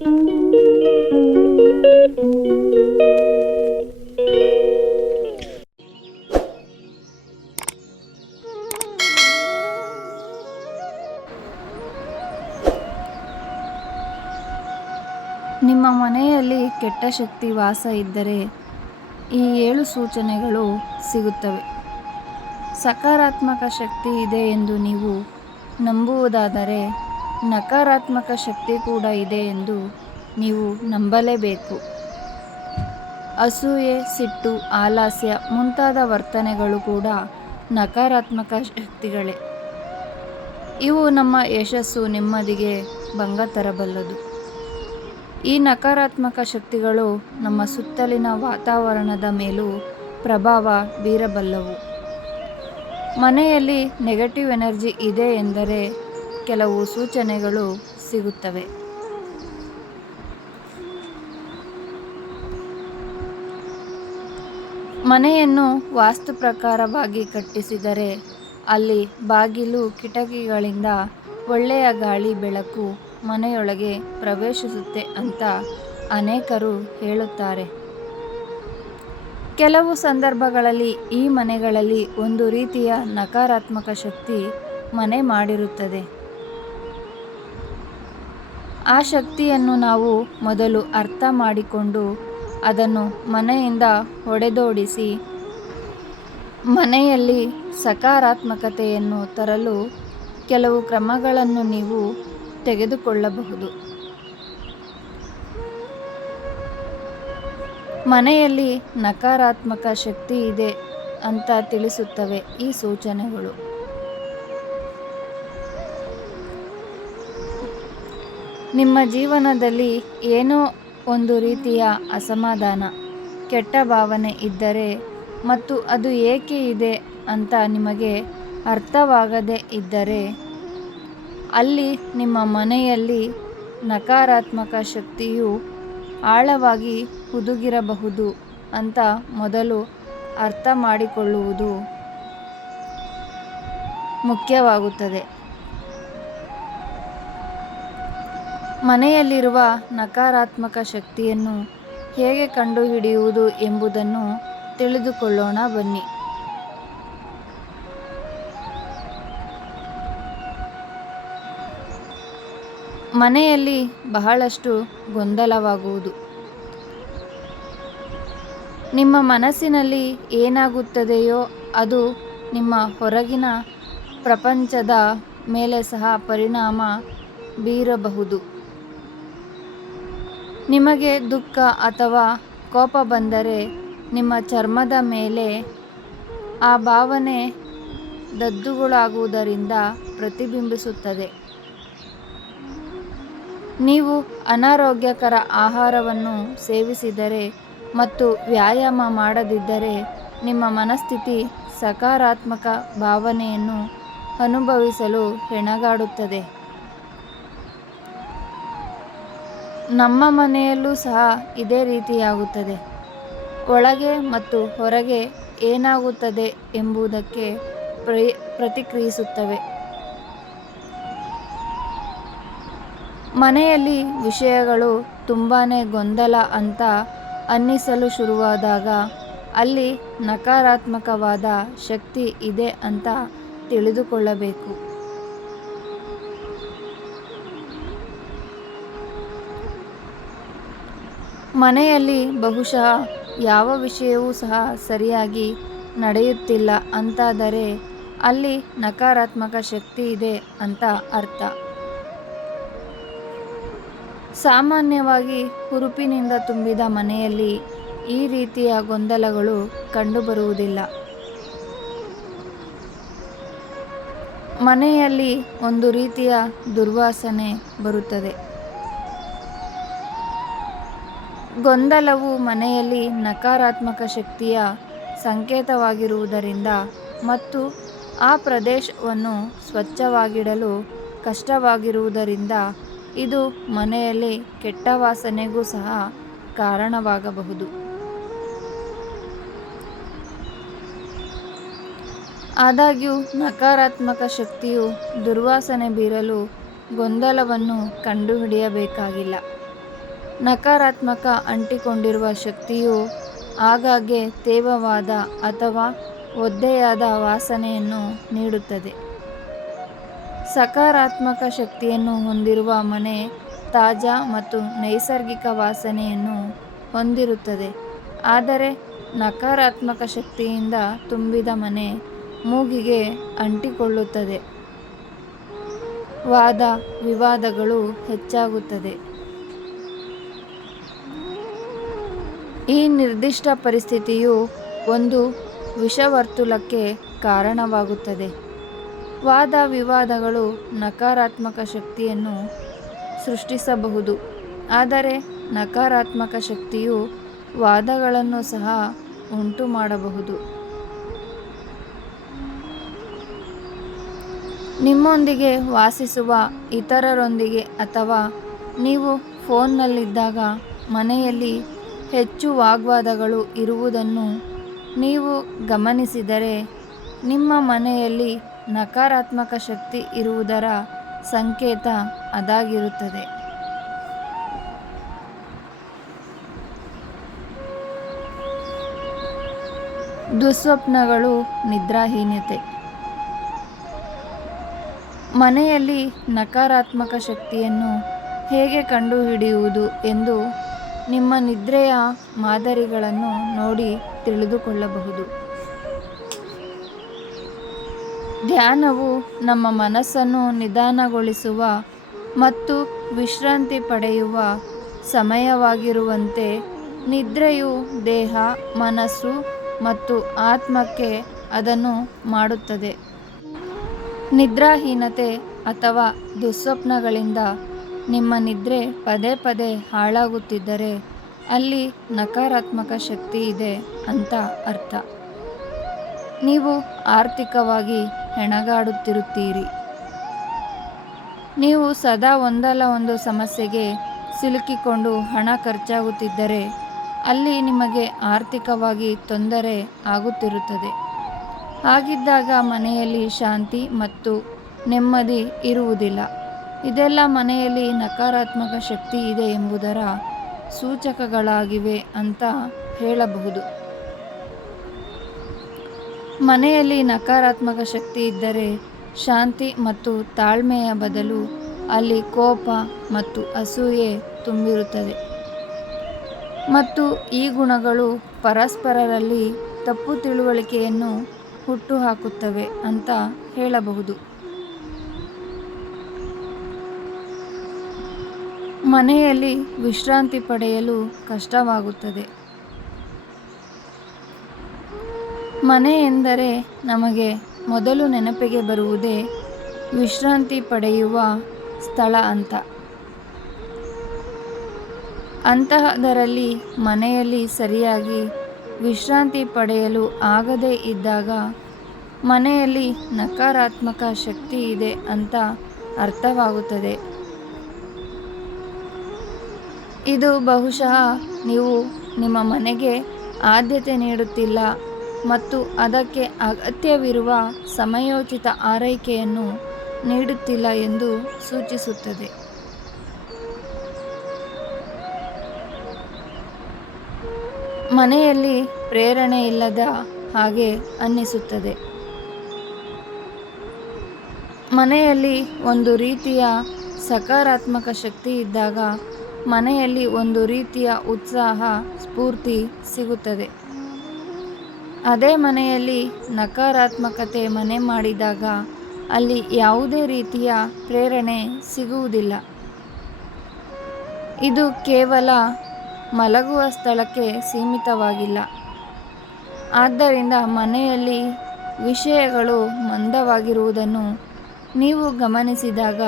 ನಿಮ್ಮ ಮನೆಯಲ್ಲಿ ಕೆಟ್ಟ ಶಕ್ತಿ ವಾಸ ಇದ್ದರೆ ಈ ಏಳು ಸೂಚನೆಗಳು ಸಿಗುತ್ತವೆ. ಸಕಾರಾತ್ಮಕ ಶಕ್ತಿ ಇದೆ ಎಂದು ನೀವು ನಂಬುವುದಾದರೆ ನಕಾರಾತ್ಮಕ ಶಕ್ತಿ ಕೂಡ ಇದೆ ಎಂದು ನೀವು ನಂಬಲೇಬೇಕು. ಅಸೂಯೆ, ಸಿಟ್ಟು, ಆಲಾಸ್ಯ ಮುಂತಾದ ವರ್ತನೆಗಳು ಕೂಡ ನಕಾರಾತ್ಮಕ ಶಕ್ತಿಗಳೇ. ಇವು ನಮ್ಮ ಯಶಸ್ಸು, ನೆಮ್ಮದಿಗೆ ಭಂಗ ತರಬಲ್ಲದು. ಈ ನಕಾರಾತ್ಮಕ ಶಕ್ತಿಗಳು ನಮ್ಮ ಸುತ್ತಲಿನ ವಾತಾವರಣದ ಮೇಲೂ ಪ್ರಭಾವ ಬೀರಬಲ್ಲವು. ಮನೆಯಲ್ಲಿ ನೆಗೆಟಿವ್ ಎನರ್ಜಿ ಇದೆ ಎಂದರೆ ಕೆಲವು ಸೂಚನೆಗಳು ಸಿಗುತ್ತವೆ. ಮನೆಯನ್ನು ವಾಸ್ತು ಪ್ರಕಾರವಾಗಿ ಕಟ್ಟಿಸಿದರೆ ಅಲ್ಲಿ ಬಾಗಿಲು ಕಿಟಕಿಗಳಿಂದ ಒಳ್ಳೆಯ ಗಾಳಿ ಬೆಳಕು ಮನೆಯೊಳಗೆ ಪ್ರವೇಶಿಸುತ್ತೆ ಅಂತ ಅನೇಕರು ಹೇಳುತ್ತಾರೆ. ಕೆಲವು ಸಂದರ್ಭಗಳಲ್ಲಿ ಈ ಮನೆಗಳಲ್ಲಿ ಒಂದು ರೀತಿಯ ನಕಾರಾತ್ಮಕ ಶಕ್ತಿ ಮನೆ ಮಾಡಿರುತ್ತದೆ. ಆ ಶಕ್ತಿಯನ್ನು ನಾವು ಮೊದಲು ಅರ್ಥ ಮಾಡಿಕೊಂಡು ಅದನ್ನು ಮನೆಯಿಂದ ಹೊಡೆದೋಡಿಸಿ, ಮನೆಯಲ್ಲಿ ಸಕಾರಾತ್ಮಕತೆಯನ್ನು ತರಲು ಕೆಲವು ಕ್ರಮಗಳನ್ನು ನೀವು ತೆಗೆದುಕೊಳ್ಳಬಹುದು. ಮನೆಯಲ್ಲಿ ನಕಾರಾತ್ಮಕ ಶಕ್ತಿ ಇದೆ ಅಂತ ತಿಳಿಸುತ್ತವೆ ಈ ಸೂಚನೆಗಳು. ನಿಮ್ಮ ಜೀವನದಲ್ಲಿ ಏನೋ ಒಂದು ರೀತಿಯ ಅಸಮಾಧಾನ, ಕೆಟ್ಟ ಭಾವನೆ ಇದ್ದರೆ ಮತ್ತು ಅದು ಏಕೆ ಇದೆ ಅಂತ ನಿಮಗೆ ಅರ್ಥವಾಗದೇ ಇದ್ದರೆ, ಅಲ್ಲಿ ನಿಮ್ಮ ಮನೆಯಲ್ಲಿ ನಕಾರಾತ್ಮಕ ಶಕ್ತಿಯು ಆಳವಾಗಿ ಹುದುಗಿರಬಹುದು ಅಂತ ಮೊದಲು ಅರ್ಥ ಮಾಡಿಕೊಳ್ಳುವುದು ಮುಖ್ಯವಾಗುತ್ತದೆ. ಮನೆಯಲ್ಲಿರುವ ನಕಾರಾತ್ಮಕ ಶಕ್ತಿಯನ್ನು ಹೇಗೆ ಕಂಡುಹಿಡಿಯುವುದು ಎಂಬುದನ್ನು ತಿಳಿದುಕೊಳ್ಳೋಣ ಬನ್ನಿ. ಮನೆಯಲ್ಲಿ ಬಹಳಷ್ಟು ಗೊಂದಲವಾಗುವುದು. ನಿಮ್ಮ ಮನಸ್ಸಿನಲ್ಲಿ ಏನಾಗುತ್ತದೆಯೋ ಅದು ನಿಮ್ಮ ಹೊರಗಿನ ಪ್ರಪಂಚದ ಮೇಲೆ ಸಹ ಪರಿಣಾಮ ಬೀರಬಹುದು. ನಿಮಗೆ ದುಃಖ ಅಥವಾ ಕೋಪ ಬಂದರೆ ನಿಮ್ಮ ಚರ್ಮದ ಮೇಲೆ ಆ ಭಾವನೆ ದದ್ದುಗಳಾಗುವುದರಿಂದ ಪ್ರತಿಬಿಂಬಿಸುತ್ತದೆ. ನೀವು ಅನಾರೋಗ್ಯಕರ ಆಹಾರವನ್ನು ಸೇವಿಸಿದರೆ ಮತ್ತು ವ್ಯಾಯಾಮ ಮಾಡದಿದ್ದರೆ ನಿಮ್ಮ ಮನಸ್ಥಿತಿ ಸಕಾರಾತ್ಮಕ ಭಾವನೆಯನ್ನು ಅನುಭವಿಸಲು ಹೆಣಗಾಡುತ್ತದೆ. ನಮ್ಮ ಮನೆಯಲ್ಲೂ ಸಹ ಇದೇ ರೀತಿಯಾಗುತ್ತದೆ. ಒಳಗೆ ಮತ್ತು ಹೊರಗೆ ಏನಾಗುತ್ತದೆ ಎಂಬುದಕ್ಕೆ ಪ್ರತಿ ಪ್ರತಿಕ್ರಿಯಿಸುತ್ತವೆ. ಮನೆಯಲ್ಲಿ ವಿಷಯಗಳು ತುಂಬಾ ಗೊಂದಲ ಅಂತ ಅನ್ನಿಸಲು ಶುರುವಾದಾಗ ಅಲ್ಲಿ ನಕಾರಾತ್ಮಕವಾದ ಶಕ್ತಿ ಇದೆ ಅಂತ ತಿಳಿದುಕೊಳ್ಳಬೇಕು. ಮನೆಯಲ್ಲಿ ಬಹುಶಃ ಯಾವ ವಿಷಯವೂ ಸಹ ಸರಿಯಾಗಿ ನಡೆಯುತ್ತಿಲ್ಲ ಅಂತಾದರೆ ಅಲ್ಲಿ ನಕಾರಾತ್ಮಕ ಶಕ್ತಿ ಇದೆ ಅಂತ ಅರ್ಥ. ಸಾಮಾನ್ಯವಾಗಿ ಹುರುಪಿನಿಂದ ತುಂಬಿದ ಮನೆಯಲ್ಲಿ ಈ ರೀತಿಯ ಗೊಂದಲಗಳು ಕಂಡುಬರುವುದಿಲ್ಲ. ಮನೆಯಲ್ಲಿ ಒಂದು ರೀತಿಯ ದುರ್ವಾಸನೆ ಬರುತ್ತದೆ. ಗೊಂದಲವು ಮನೆಯಲ್ಲಿ ನಕಾರಾತ್ಮಕ ಶಕ್ತಿಯ ಸಂಕೇತವಾಗಿರುವುದರಿಂದ ಮತ್ತು ಆ ಪ್ರದೇಶವನ್ನು ಸ್ವಚ್ಛವಾಗಿಡಲು ಕಷ್ಟವಾಗಿರುವುದರಿಂದ ಇದು ಮನೆಯಲ್ಲಿ ಕೆಟ್ಟ ವಾಸನೆಗೂ ಸಹ ಕಾರಣವಾಗಬಹುದು. ಆದಾಗ್ಯೂ, ನಕಾರಾತ್ಮಕ ಶಕ್ತಿಯು ದುರ್ವಾಸನೆ ಬೀರಲು ಗೊಂದಲವನ್ನು ಕಂಡುಹಿಡಿಯಬೇಕಾಗಿಲ್ಲ. ನಕಾರಾತ್ಮಕ ಅಂಟಿಕೊಂಡಿರುವ ಶಕ್ತಿಯು ಆಗಾಗ್ಗೆ ತೇವವಾದ ಅಥವಾ ಒದ್ದೆಯಾದ ವಾಸನೆಯನ್ನು ನೀಡುತ್ತದೆ. ಸಕಾರಾತ್ಮಕ ಶಕ್ತಿಯನ್ನು ಹೊಂದಿರುವ ಮನೆ ತಾಜಾ ಮತ್ತು ನೈಸರ್ಗಿಕ ವಾಸನೆಯನ್ನು ಹೊಂದಿರುತ್ತದೆ. ಆದರೆ ನಕಾರಾತ್ಮಕ ಶಕ್ತಿಯಿಂದ ತುಂಬಿದ ಮನೆ ಮೂಗಿಗೆ ಅಂಟಿಕೊಳ್ಳುತ್ತದೆ. ವಾದ ವಿವಾದಗಳು ಹೆಚ್ಚಾಗುತ್ತದೆ. ಈ ನಿರ್ದಿಷ್ಟ ಪರಿಸ್ಥಿತಿಯು ಒಂದು ವಿಷವರ್ತುಲಕ್ಕೆ ಕಾರಣವಾಗುತ್ತದೆ. ವಾದ ವಿವಾದಗಳು ನಕಾರಾತ್ಮಕ ಶಕ್ತಿಯನ್ನು ಸೃಷ್ಟಿಸಬಹುದು. ಆದರೆ ನಕಾರಾತ್ಮಕ ಶಕ್ತಿಯು ವಾದಗಳನ್ನು ಸಹ ಉಂಟು ಮಾಡಬಹುದು ನಿಮ್ಮೊಂದಿಗೆ ವಾಸಿಸುವ ಇತರರೊಂದಿಗೆ ಅಥವಾ ನೀವು ಫೋನ್ನಲ್ಲಿದ್ದಾಗ ಮನೆಯಲ್ಲಿ ಹೆಚ್ಚು ವಾಗ್ವಾದಗಳು ಇರುವುದನ್ನು ನೀವು ಗಮನಿಸಿದರೆ ನಿಮ್ಮ ಮನೆಯಲ್ಲಿ ನಕಾರಾತ್ಮಕ ಶಕ್ತಿ ಇರುವುದರ ಸಂಕೇತ ಅದಾಗಿರುತ್ತದೆ. ದುಸ್ವಪ್ನಗಳು ನಿದ್ರಾಹೀನತೆ. ಮನೆಯಲ್ಲಿ ನಕಾರಾತ್ಮಕ ಶಕ್ತಿಯನ್ನು ಹೇಗೆ ಕಂಡುಹಿಡಿಯುವುದು ಎಂದು ನಿಮ್ಮ ನಿದ್ರೆಯ ಮಾದರಿಗಳನ್ನು ನೋಡಿ ತಿಳಿದುಕೊಳ್ಳಬಹುದು. ಧ್ಯಾನವು ನಮ್ಮ ಮನಸ್ಸನ್ನು ನಿಧಾನಗೊಳಿಸುವ ಮತ್ತು ವಿಶ್ರಾಂತಿ ಪಡೆಯುವ ಸಮಯವಾಗಿರುವಂತೆ ನಿದ್ರೆಯು ದೇಹ, ಮನಸ್ಸು ಮತ್ತು ಆತ್ಮಕ್ಕೆ ಅದನ್ನು ಮಾಡುತ್ತದೆ. ನಿದ್ರಾಹೀನತೆ ಅಥವಾ ದುಸ್ವಪ್ನಗಳಿಂದ ನಿಮ್ಮ ನಿದ್ರೆ ಪದೇ ಪದೇ ಹಾಳಾಗುತ್ತಿದ್ದರೆ ಅಲ್ಲಿ ನಕಾರಾತ್ಮಕ ಶಕ್ತಿ ಇದೆ ಅಂತ ಅರ್ಥ. ನೀವು ಆರ್ಥಿಕವಾಗಿ ಹೆಣಗಾಡುತ್ತಿರುತ್ತೀರಿ. ನೀವು ಸದಾ ಒಂದಲ್ಲ ಒಂದು ಸಮಸ್ಯೆಗೆ ಸಿಲುಕಿಕೊಂಡು ಹಣ ಖರ್ಚಾಗುತ್ತಿದ್ದರೆ ಅಲ್ಲಿ ನಿಮಗೆ ಆರ್ಥಿಕವಾಗಿ ತೊಂದರೆ ಆಗುತ್ತಿರುತ್ತದೆ. ಹಾಗಿದ್ದಾಗ ಮನೆಯಲ್ಲಿ ಶಾಂತಿ ಮತ್ತು ನೆಮ್ಮದಿ ಇರುವುದಿಲ್ಲ. ಇದೆಲ್ಲ ಮನೆಯಲ್ಲಿ ನಕಾರಾತ್ಮಕ ಶಕ್ತಿ ಇದೆ ಎಂಬುದರ ಸೂಚಕಗಳಾಗಿವೆ ಅಂತ ಹೇಳಬಹುದು. ಮನೆಯಲ್ಲಿ ನಕಾರಾತ್ಮಕ ಶಕ್ತಿ ಇದ್ದರೆ ಶಾಂತಿ ಮತ್ತು ತಾಳ್ಮೆಯ ಬದಲು ಅಲ್ಲಿ ಕೋಪ ಮತ್ತು ಅಸೂಯೆ ತುಂಬಿರುತ್ತದೆ. ಮತ್ತು ಈ ಗುಣಗಳು ಪರಸ್ಪರರಲ್ಲಿ ತಪ್ಪು ತಿಳುವಳಿಕೆಯನ್ನು ಹುಟ್ಟುಹಾಕುತ್ತವೆ ಅಂತ ಹೇಳಬಹುದು. ಮನೆಯಲ್ಲಿ ವಿಶ್ರಾಂತಿ ಪಡೆಯಲು ಕಷ್ಟವಾಗುತ್ತದೆ. ಮನೆ ಎಂದರೆ ನಮಗೆ ಮೊದಲು ನೆನಪಿಗೆ ಬರುವುದೇ ವಿಶ್ರಾಂತಿ ಪಡೆಯುವ ಸ್ಥಳ ಅಂತ. ಅಂತಹದರಲ್ಲಿ ಮನೆಯಲ್ಲಿ ಸರಿಯಾಗಿ ವಿಶ್ರಾಂತಿ ಪಡೆಯಲು ಆಗದೇ ಇದ್ದಾಗ ಮನೆಯಲ್ಲಿ ನಕಾರಾತ್ಮಕ ಶಕ್ತಿ ಇದೆ ಅಂತ ಅರ್ಥವಾಗುತ್ತದೆ. ಇದು ಬಹುಶಃ ನೀವು ನಿಮ್ಮ ಮನೆಗೆ ಆದ್ಯತೆ ನೀಡುತ್ತಿಲ್ಲ ಮತ್ತು ಅದಕ್ಕೆ ಅಗತ್ಯವಿರುವ ಸಮಯೋಚಿತ ಆರೈಕೆಯನ್ನು ನೀಡುತ್ತಿಲ್ಲ ಎಂದು ಸೂಚಿಸುತ್ತದೆ. ಮನೆಯಲ್ಲಿ ಪ್ರೇರಣೆ ಇಲ್ಲದ ಹಾಗೆ ಅನ್ನಿಸುತ್ತದೆ. ಮನೆಯಲ್ಲಿ ಒಂದು ರೀತಿಯ ಸಕಾರಾತ್ಮಕ ಶಕ್ತಿ ಇದ್ದಾಗ ಮನೆಯಲ್ಲಿ ಒಂದು ರೀತಿಯ ಉತ್ಸಾಹ, ಸ್ಫೂರ್ತಿ ಸಿಗುತ್ತದೆ. ಅದೇ ಮನೆಯಲ್ಲಿ ನಕಾರಾತ್ಮಕತೆ ಮನೆ ಮಾಡಿದಾಗ ಅಲ್ಲಿ ಯಾವುದೇ ರೀತಿಯ ಪ್ರೇರಣೆ ಸಿಗುವುದಿಲ್ಲ. ಇದು ಕೇವಲ ಮಲಗುವ ಸ್ಥಳಕ್ಕೆ ಸೀಮಿತವಾಗಿಲ್ಲ. ಆದ್ದರಿಂದ ಮನೆಯಲ್ಲಿ ವಿಷಯಗಳು ಮಂದವಾಗಿರುವುದನ್ನು ನೀವು ಗಮನಿಸಿದಾಗ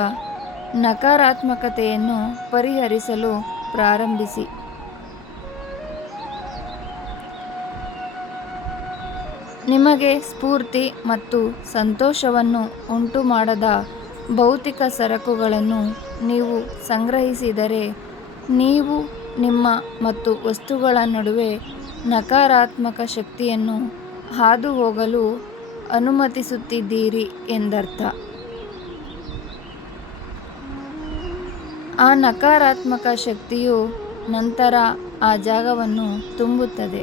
ನಕಾರಾತ್ಮಕತೆಯನ್ನು ಪರಿಹರಿಸಲು ಪ್ರಾರಂಭಿಸಿ. ನಿಮಗೆ ಸ್ಫೂರ್ತಿ ಮತ್ತು ಸಂತೋಷವನ್ನು ಉಂಟುಮಾಡದ ಭೌತಿಕ ಸರಕುಗಳನ್ನು ನೀವು ಸಂಗ್ರಹಿಸಿದರೆ ನೀವು ನಿಮ್ಮ ಮತ್ತು ವಸ್ತುಗಳ ನಡುವೆ ನಕಾರಾತ್ಮಕ ಶಕ್ತಿಯನ್ನು ಹಾದು ಹೋಗಲು ಅನುಮತಿಸುತ್ತಿದ್ದೀರಿ ಎಂದರ್ಥ. ಆ ನಕಾರಾತ್ಮಕ ಶಕ್ತಿಯು ನಂತರ ಆ ಜಾಗವನ್ನು ತುಂಬುತ್ತದೆ.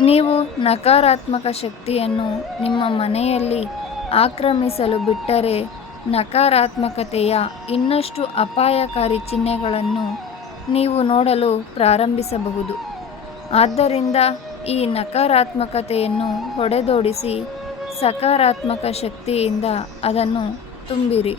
ನೀವು ನಕಾರಾತ್ಮಕ ಶಕ್ತಿಯನ್ನು ನಿಮ್ಮ ಮನೆಯಲ್ಲಿ ಆಕ್ರಮಿಸಲು ಬಿಟ್ಟರೆ ನಕಾರಾತ್ಮಕತೆಯ ಇನ್ನಷ್ಟು ಅಪಾಯಕಾರಿ ಚಿಹ್ನೆಗಳನ್ನು ನೀವು ನೋಡಲು ಪ್ರಾರಂಭಿಸಬಹುದು. ಆದ್ದರಿಂದ ಈ ನಕಾರಾತ್ಮಕತೆಯನ್ನು ಹೊಡೆದೋಡಿಸಿ ಸಕಾರಾತ್ಮಕ ಶಕ್ತಿಯಿಂದ ಅದನ್ನು ತುಂಬಿರಿ.